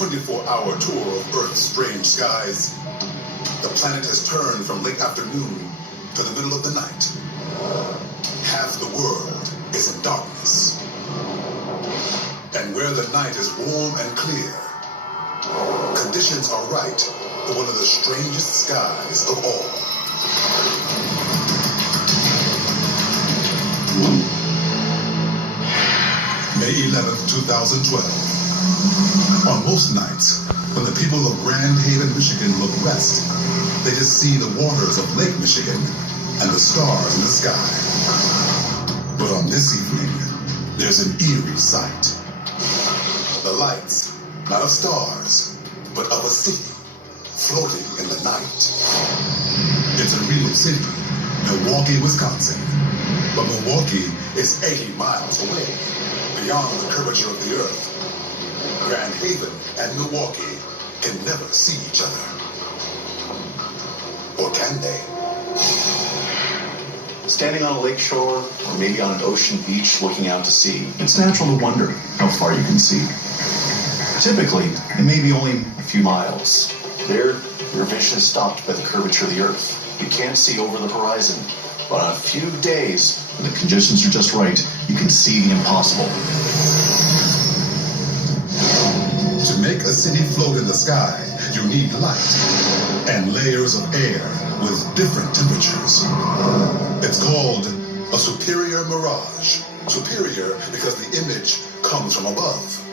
24-hour tour of Earth's strange skies, the planet has turned from late afternoon to the middle of the night. Half the world is in darkness. And where the night is warm and clear, conditions are right for one of the strangest skies of all. May 11th, 2012. On most nights, when the people of Grand Haven, Michigan look west, they just see the waters of Lake Michigan and the stars in the sky. But on this evening, there's an eerie sight. The lights, not of stars, but of a city, floating in the night. It's a real city, Milwaukee, Wisconsin. But Milwaukee is 80 miles away, beyond the curvature of the Earth. Grand Haven and Milwaukee can never see each other. Or can they? Standing on a lake shore, or maybe on an ocean beach looking out to sea, it's natural to wonder how far you can see. Typically, it may be only a few miles. There, your vision is stopped by the curvature of the Earth. You can't see over the horizon. But on a few days, when the conditions are just right, you can see the impossible. To make a city float in the sky, you need light and layers of air with different temperatures. It's called a superior mirage. Superior because the image comes from above.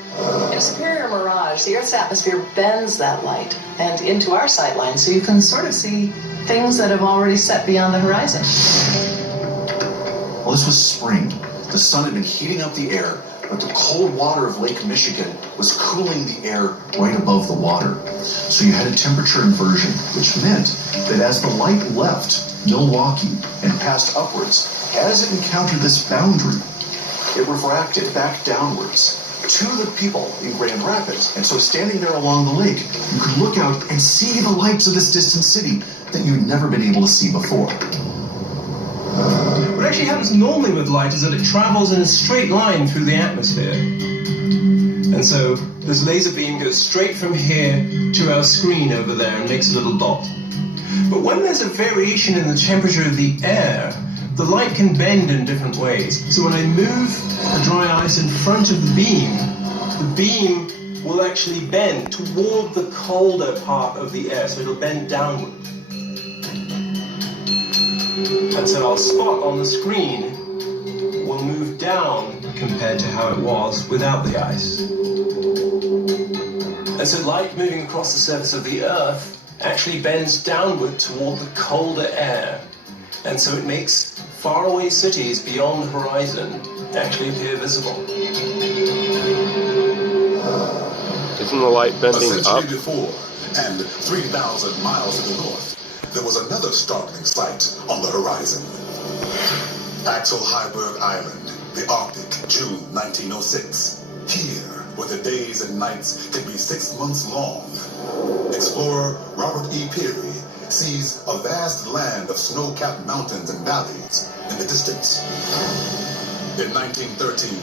In a superior mirage, the Earth's atmosphere bends that light and into our sight line, so you can sort of see things that have already set beyond the horizon. Well, this was spring. The sun had been heating up the air, but the cold water of Lake Michigan was cooling the air right above the water. So you had a temperature inversion, which meant that as the light left Milwaukee and passed upwards, as it encountered this boundary, it refracted back downwards to the people in Grand Rapids. And so standing there along the lake, you could look out and see the lights of this distant city that you'd never been able to see before. What actually happens normally with light is that it travels in a straight line through the atmosphere. And so this laser beam goes straight from here to our screen over there and makes a little dot. But when there's a variation in the temperature of the air, the light can bend in different ways. So when I move the dry ice in front of the beam will actually bend toward the colder part of the air, so it'll bend downward. And so our spot on the screen will move down compared to how it was without the ice. And so light moving across the surface of the Earth actually bends downward toward the colder air. And so it makes faraway cities beyond the horizon actually appear visible. Isn't the light bending up? A up? century before, and 3,000 miles to the north, there was another startling sight on the horizon. Axel Heiberg Island, the Arctic, June 1906. Here, where the days and nights can be 6 months long, explorer Robert E. Peary sees a vast land of snow-capped mountains and valleys in the distance. In 1913,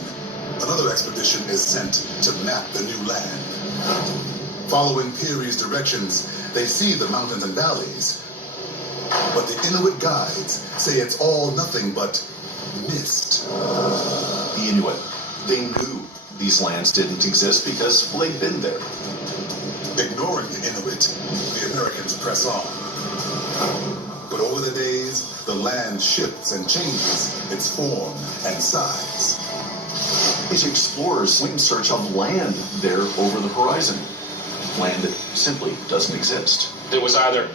another expedition is sent to map the new land. Following Peary's directions, they see the mountains and valleys, but the Inuit guides say it's all nothing but mist. The Inuit, they knew these lands didn't exist because, well, they'd been there. Ignoring the Inuit, the Americans press on. But over the days, the land shifts and changes its form and size. These explorers went in search of land there over the horizon. Land that simply doesn't exist. There was either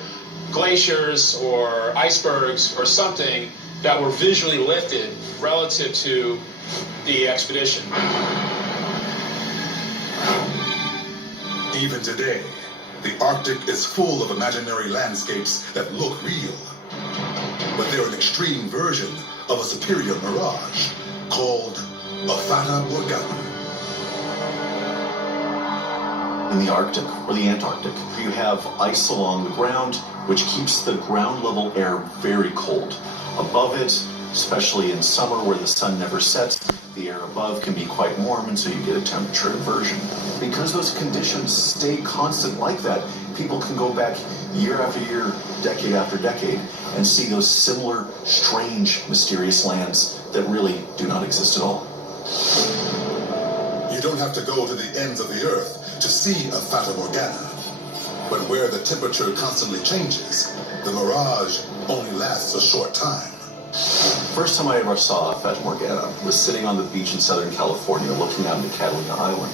glaciers or icebergs or something that were visually lifted relative to the expedition. Even today, the Arctic is full of imaginary landscapes that look real. But they're an extreme version of a superior mirage called a Fata Morgana. In the Arctic or the Antarctic, you have ice along the ground, which keeps the ground level air very cold. Above it, especially in summer where the sun never sets. The air above can be quite warm, and so you get a temperature inversion. Because those conditions stay constant like that, people can go back year after year, decade after decade, and see those similar, strange, mysterious lands that really do not exist at all. You don't have to go to the ends of the earth to see a Fata Morgana. But where the temperature constantly changes, the mirage only lasts a short time. First time I ever saw a Fata Morgana was sitting on the beach in Southern California looking out into Catalina Island.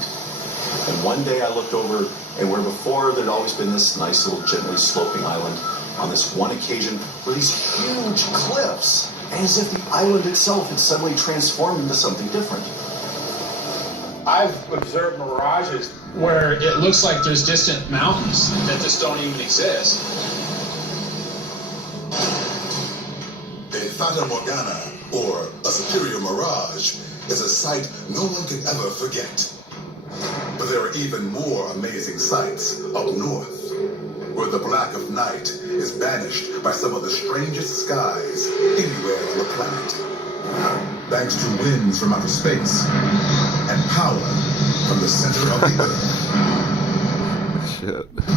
And one day I looked over, and where before there'd always been this nice little gently sloping island, on this one occasion were these huge cliffs, as if the island itself had suddenly transformed into something different. I've observed mirages where it looks like there's distant mountains that just don't even exist. A Fata Morgana, or a Superior Mirage, is a sight no one can ever forget. But there are even more amazing sights up north, where the black of night is banished by some of the strangest skies anywhere on the planet. Thanks to winds from outer space and power from the center of the earth. Shit.